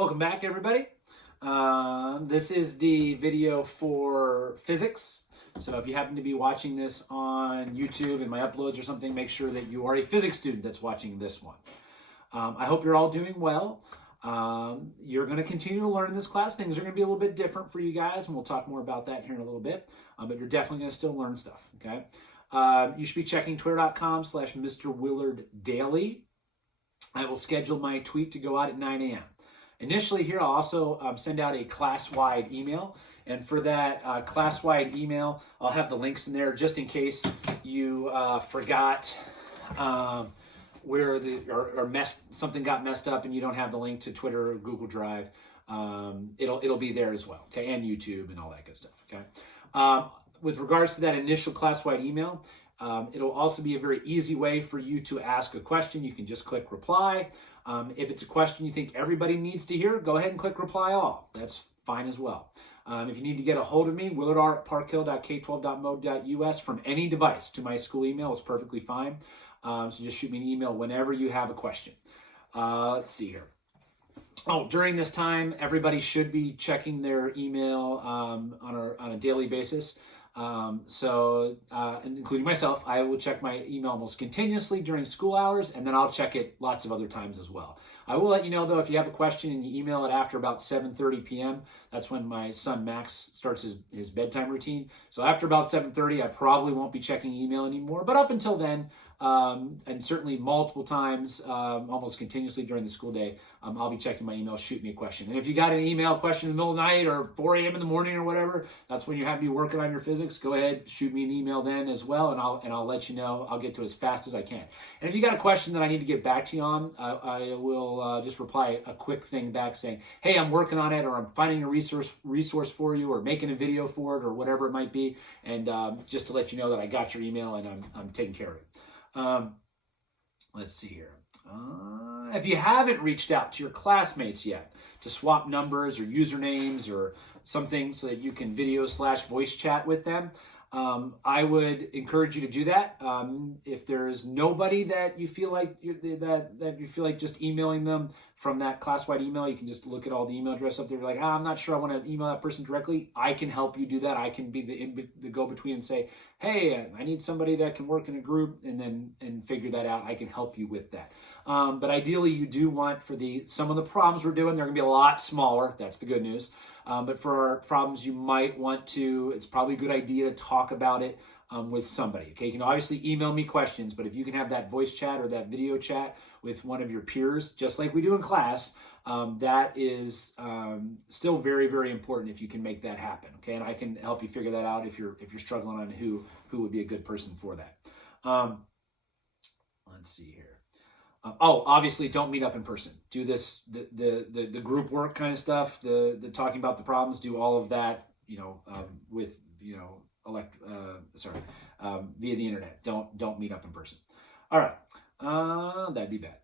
Welcome back, everybody. This is the video for physics. So if you happen to be watching this on YouTube and my uploads or something, make sure that you are a physics student that's watching this one. I hope you're all doing well. You're going to continue to learn in this class. Things are going to be a little bit different for you guys, and we'll talk more about that here in a little bit. But you're definitely going to still learn stuff, okay? You should be checking twitter.com/Mr. Willard Daily. I will schedule my tweet to go out at 9 a.m. Initially here, I'll also send out a class-wide email. And for that class-wide email, I'll have the links in there just in case you forgot where something got messed up and you don't have the link to Twitter or Google Drive. It'll be there as well, okay, and YouTube and all that good stuff, okay. With regards to that initial class-wide email, it'll also be a very easy way for you to ask a question. You can just click reply. If it's a question you think everybody needs to hear, go ahead and click reply all. That's fine as well. If you need to get a hold of me, willardr@parkhill.k12.mo.us from any device to my school email is perfectly fine. So just shoot me an email whenever you have a question. Let's see here. Oh, during this time, everybody should be checking their email on a daily basis. Including myself, I will check my email almost continuously during school hours, and then I'll check it lots of other times as well. I will let you know, though, if you have a question and you email it after about 7:30 p.m., that's when my son Max starts his bedtime routine. So after about 7:30, I probably won't be checking email anymore. But up until then, and certainly multiple times, almost continuously during the school day, I'll be checking my email. Shoot me a question. And if you got an email question in the middle of the night or 4 a.m. in the morning or whatever, that's when you have me working on your physics, go ahead, shoot me an email then as well, and I'll let you know. I'll get to it as fast as I can. And if you got a question that I need to get back to you on, I will just reply a quick thing back saying, hey, I'm working on it, or I'm finding a resource for you, or making a video for it, or whatever it might be, and just to let you know that I got your email and I'm taking care of it. Let's see here. If you haven't reached out to your classmates yet to swap numbers or usernames or something so that you can video/voice chat with them, I would encourage you to do that. If there's nobody that you feel like just emailing them from that class-wide email, you can just look at all the email address up there. Like, I'm not sure I want to email that person directly. I can help you do that. I can be the go-between and say, hey, I need somebody that can work in a group, and figure that out. I can help you with that. But ideally, you do want some of the problems we're doing, they're going to be a lot smaller. That's the good news. But for our problems, you might want to, it's probably a good idea to talk about it with somebody. Okay, you can obviously email me questions, but if you can have that voice chat or that video chat with one of your peers, just like we do in class, that is still very, very important if you can make that happen. Okay, and I can help you figure that out if you're struggling on who would be a good person for that. Let's see here. Obviously, don't meet up in person. Do this, the group work kind of stuff, the talking about the problems. Do all of that, with via the internet. Don't meet up in person. All right, that'd be bad.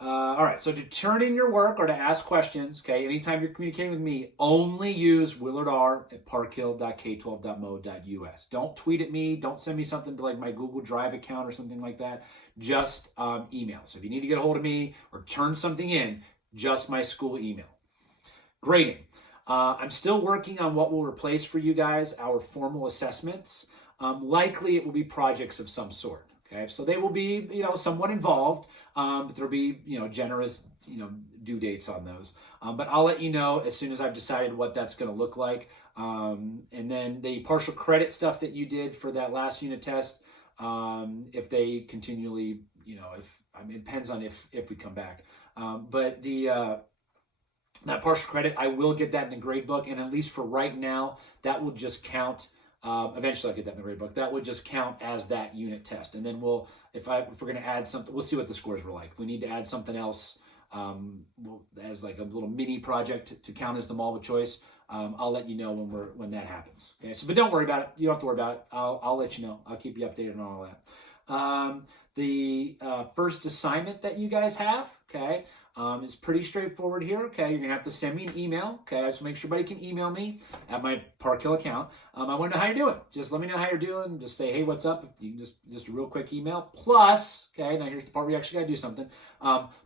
All right, so to turn in your work or to ask questions, okay, anytime you're communicating with me, only use willardr@parkhill.k12.mo.us. Don't tweet at me. Don't send me something to like my Google Drive account or something like that. Just email. So if you need to get a hold of me or turn something in, just my school email. Grading. I'm still working on what will replace for you guys our formal assessments. Likely it will be projects of some sort. Okay, so they will be, somewhat involved, but there'll be, generous, due dates on those. But I'll let you know as soon as I've decided what that's going to look like. And then the partial credit stuff that you did for that last unit test, if they continually, it depends on if we come back. But that partial credit, I will get that in the grade book, and at least for right now, that will just count. Eventually I'll get that in the grade book. That would just count as that unit test. And then if we're going to add something, we'll see what the scores were like. If we need to add something else as like a little mini project to count as the multiple choice, I'll let you know when that happens. Okay, but don't worry about it. You don't have to worry about it. I'll let you know. I'll keep you updated on all that. The first assignment that you guys have, okay? It's pretty straightforward here, okay? You're gonna have to send me an email, okay? Just make sure everybody can email me at my Park Hill account. I want to know how you're doing. Just let me know how you're doing. Just say, hey, what's up? You can just a real quick email. Plus, okay, now here's the part where you actually gotta do something.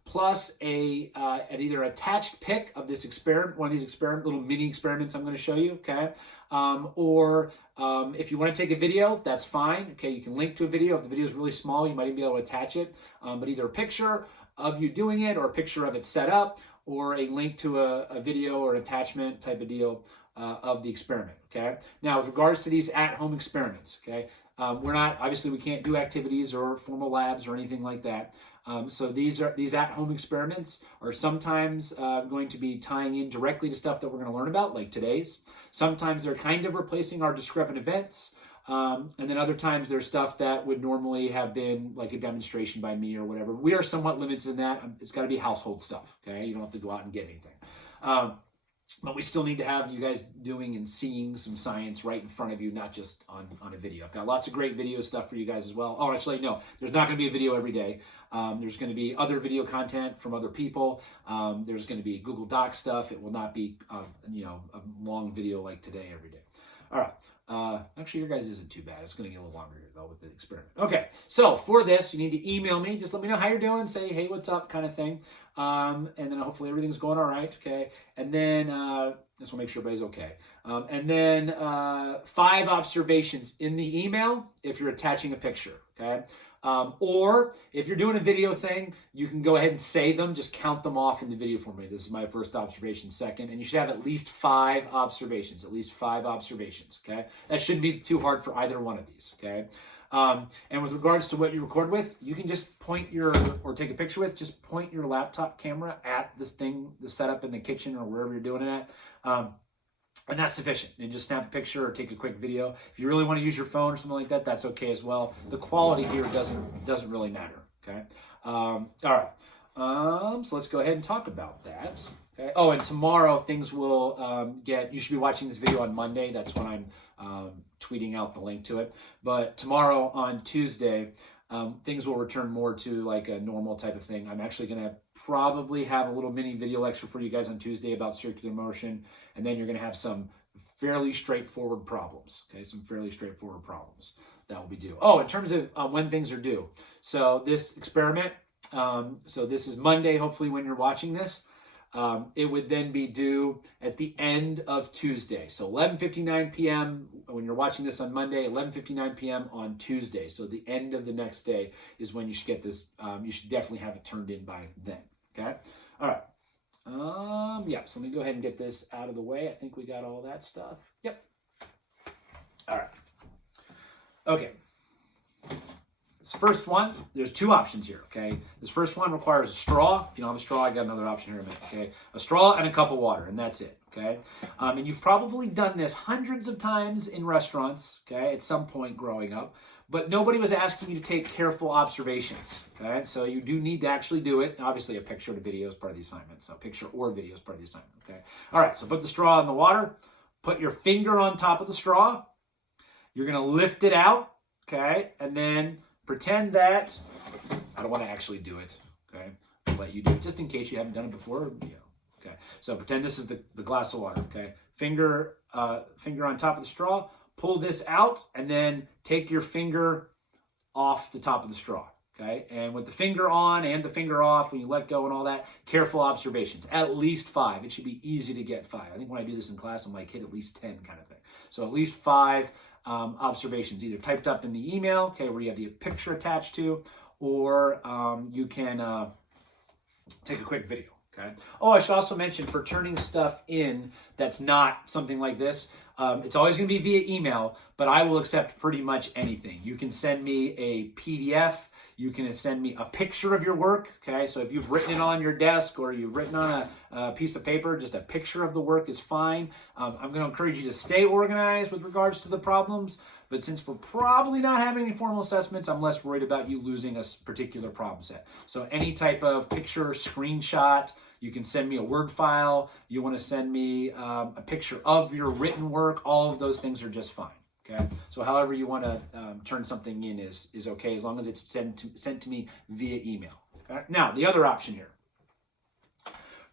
Plus an either attached pic of this experiment, one of these little mini experiments I'm gonna show you, okay? Or if you want to take a video, that's fine. Okay, you can link to a video. If the video is really small, you might even be able to attach it. But either a picture of you doing it, or a picture of it set up, or a link to a video or an attachment type of deal of the experiment. Okay. Now, with regards to these at-home experiments, okay, obviously we can't do activities or formal labs or anything like that. So these at-home experiments are sometimes going to be tying in directly to stuff that we're going to learn about, like today's. Sometimes they're kind of replacing our discrepant events. And then other times there's stuff that would normally have been like a demonstration by me or whatever. We are somewhat limited in that. It's got to be household stuff, okay? You don't have to go out and get anything. But we still need to have you guys doing and seeing some science right in front of you, not just on a video. I've got lots of great video stuff for you guys as well. Oh, actually, no, there's not going to be a video every day. There's going to be other video content from other people. There's going to be Google Doc stuff. It will not be, a long video like today every day. All right. Actually, your guys isn't too bad. It's going to get a little longer here, though, with the experiment. Okay, so for this, you need to email me. Just let me know how you're doing. Say, hey, what's up, kind of thing. And then hopefully everything's going all right, okay? And then, just want to make sure everybody's okay. And then 5 observations in the email if you're attaching a picture, okay? Or if you're doing a video thing, you can go ahead and say them, just count them off in the video for me. This is my first observation, second, and you should have at least 5 observations, okay? That shouldn't be too hard for either one of these, okay? And with regards to what you record with, you can just or take a picture with, just point your laptop camera at this thing, the setup in the kitchen or wherever you're doing it at. And that's sufficient. And just snap a picture or take a quick video. If you really want to use your phone or something like that, that's okay as well. The quality here doesn't really matter. Okay. All right. So let's go ahead and talk about that. Okay. Oh, and tomorrow things will you should be watching this video on Monday. That's when I'm tweeting out the link to it. But tomorrow on Tuesday, things will return more to like a normal type of thing. I'm actually going to probably have a little mini video lecture for you guys on Tuesday about circular motion, and then you're going to have some fairly straightforward problems. Okay, some fairly straightforward problems that will be due. Oh, in terms of when things are due. So this experiment, so this is Monday, hopefully when you're watching this. It would then be due at the end of Tuesday. So 11:59 p.m. when you're watching this on Monday, 11:59 p.m. on Tuesday. So the end of the next day is when you should get this. You should definitely have it turned in by then. Okay. All right. Yeah. So let me go ahead and get this out of the way. I think we got all that stuff. Yep. All right. Okay. This first one, there's 2 options here, okay? This first one requires a straw. If you don't have a straw, I got another option here in a minute, okay? A straw and a cup of water, and that's it, okay? And you've probably done this hundreds of times in restaurants, okay, at some point growing up, but nobody was asking you to take careful observations, okay? So you do need to actually do it. Obviously, a picture or a video is part of the assignment, so a picture or video is part of the assignment, okay? All right, so put the straw in the water, put your finger on top of the straw, you're gonna lift it out, okay, and then pretend that, I don't want to actually do it, okay? I'll let you do it just in case you haven't done it before, okay? So pretend this is the glass of water, okay? Finger on top of the straw, pull this out, and then take your finger off the top of the straw, okay? And with the finger on and the finger off, when you let go and all that, careful observations, at least 5. It should be easy to get 5. I think when I do this in class, I'm like, hit at least 10 kind of thing. So at least 5 observations, either typed up in the email, okay, where you have the picture attached to, or you can take a quick video, okay? Oh, I should also mention for turning stuff in that's not something like this, it's always going to be via email, but I will accept pretty much anything. You can send me a PDF. You can send me a picture of your work, okay? So if you've written it on your desk or you've written on a piece of paper, just a picture of the work is fine. I'm going to encourage you to stay organized with regards to the problems, but since we're probably not having any formal assessments, I'm less worried about you losing a particular problem set. So any type of picture, screenshot, you can send me a Word file. You want to send me a picture of your written work. All of those things are just fine. Okay, so however you want to turn something in is okay, as long as it's sent to me via email. Okay? Now, the other option here,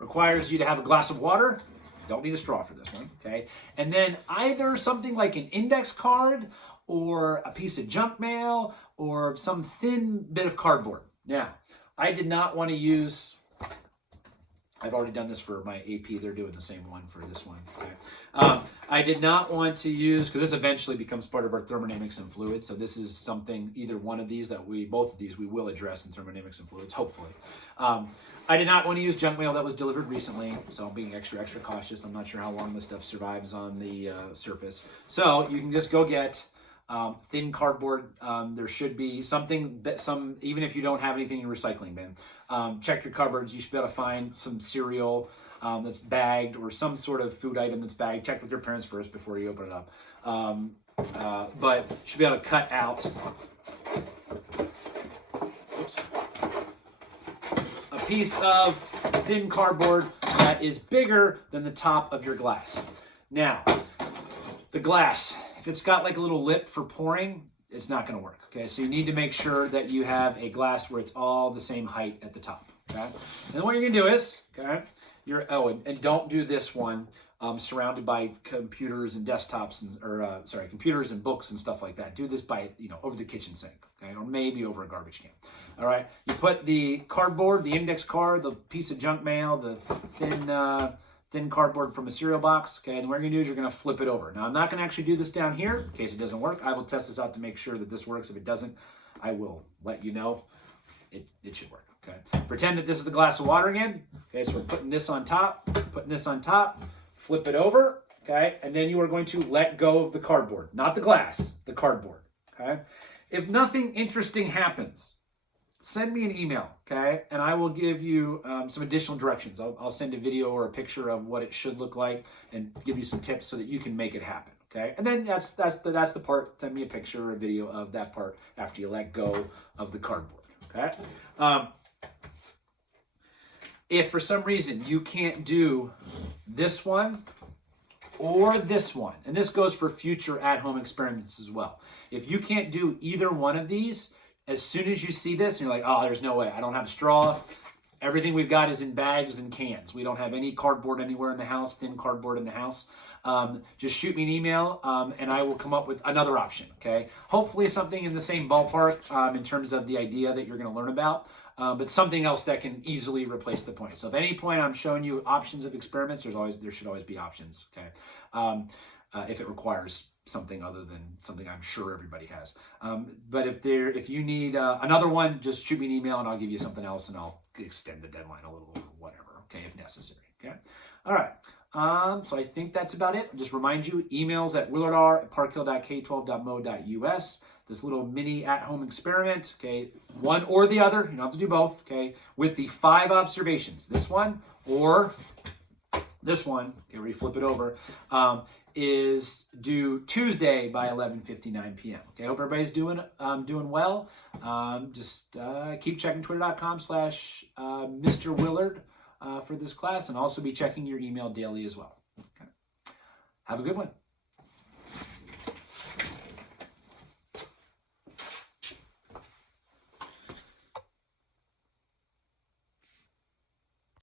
requires you to have a glass of water. Don't need a straw for this one, okay? And then either something like an index card or a piece of junk mail or some thin bit of cardboard. Now, I did not want to use, I've already done this for my AP. They're doing the same one for this one, okay? I did not want to use, because this eventually becomes part of our thermodynamics and fluids, so this is something, either one of these both of these we will address in thermodynamics and fluids, hopefully. I did not want to use junk mail that was delivered recently, so I'm being extra cautious. I'm not sure how long this stuff survives on the surface. So you can just go get thin cardboard. There should be something, even if you don't have anything in your recycling bin. Check your cupboards. You should be able to find some cereal that's bagged or some sort of food item that's bagged. Check with your parents first before you open it up. But you should be able to cut out a piece of thin cardboard that is bigger than the top of your glass. Now, the glass, if it's got like a little lip for pouring, it's not going to work. Okay, so you need to make sure that you have a glass where it's all the same height at the top. Okay, and then what you're going to do is, okay, and don't do this one surrounded by computers and desktops computers and books and stuff like that. Do this by, over the kitchen sink, okay, or maybe over a garbage can. All right, you put the cardboard, the index card, the piece of junk mail, the thin cardboard from a cereal box, okay, and what you're going to do is you're going to flip it over. Now, I'm not going to actually do this down here in case it doesn't work. I will test this out to make sure that this works. If it doesn't, I will let you know. It should work, okay. Pretend that this is the glass of water again. Okay, so we're putting this on top, flip it over, okay, and then you are going to let go of the cardboard, not the glass, the cardboard, okay. If nothing interesting happens, send me an email, okay? And I will give you some additional directions. I'll send a video or a picture of what it should look like and give you some tips so that you can make it happen, okay? And then that's the part. Send me a picture or a video of that part after you let go of the cardboard, okay? If for some reason you can't do this one or this one, and this goes for future at-home experiments as well. If you can't do either one of these, as soon as you see this, and you're like, oh, there's no way. I don't have a straw. Everything we've got is in bags and cans. We don't have any cardboard anywhere in the house, thin cardboard in the house. Just shoot me an email, and I will come up with another option, okay? Hopefully something in the same ballpark in terms of the idea that you're going to learn about, but something else that can easily replace the point. So if at any point I'm showing you options of experiments, there should always be options, okay? If it requires something other than something I'm sure everybody has. But if you need another one, just shoot me an email and I'll give you something else and I'll extend the deadline a little or whatever, okay, if necessary, okay? All right, so I think that's about it. I'll just remind you, emails at willardr@parkhill.k12.mo.us. This little mini at-home experiment, okay, one or the other, you don't have to do both, okay, with the 5 observations. This one or this one, okay, where you flip it over, is due Tuesday by 11:59 p.m. Okay, I hope everybody's doing well. Just keep checking twitter.com/Mr. Willard for this class, and also be checking your email daily as well. Okay. Have a good one.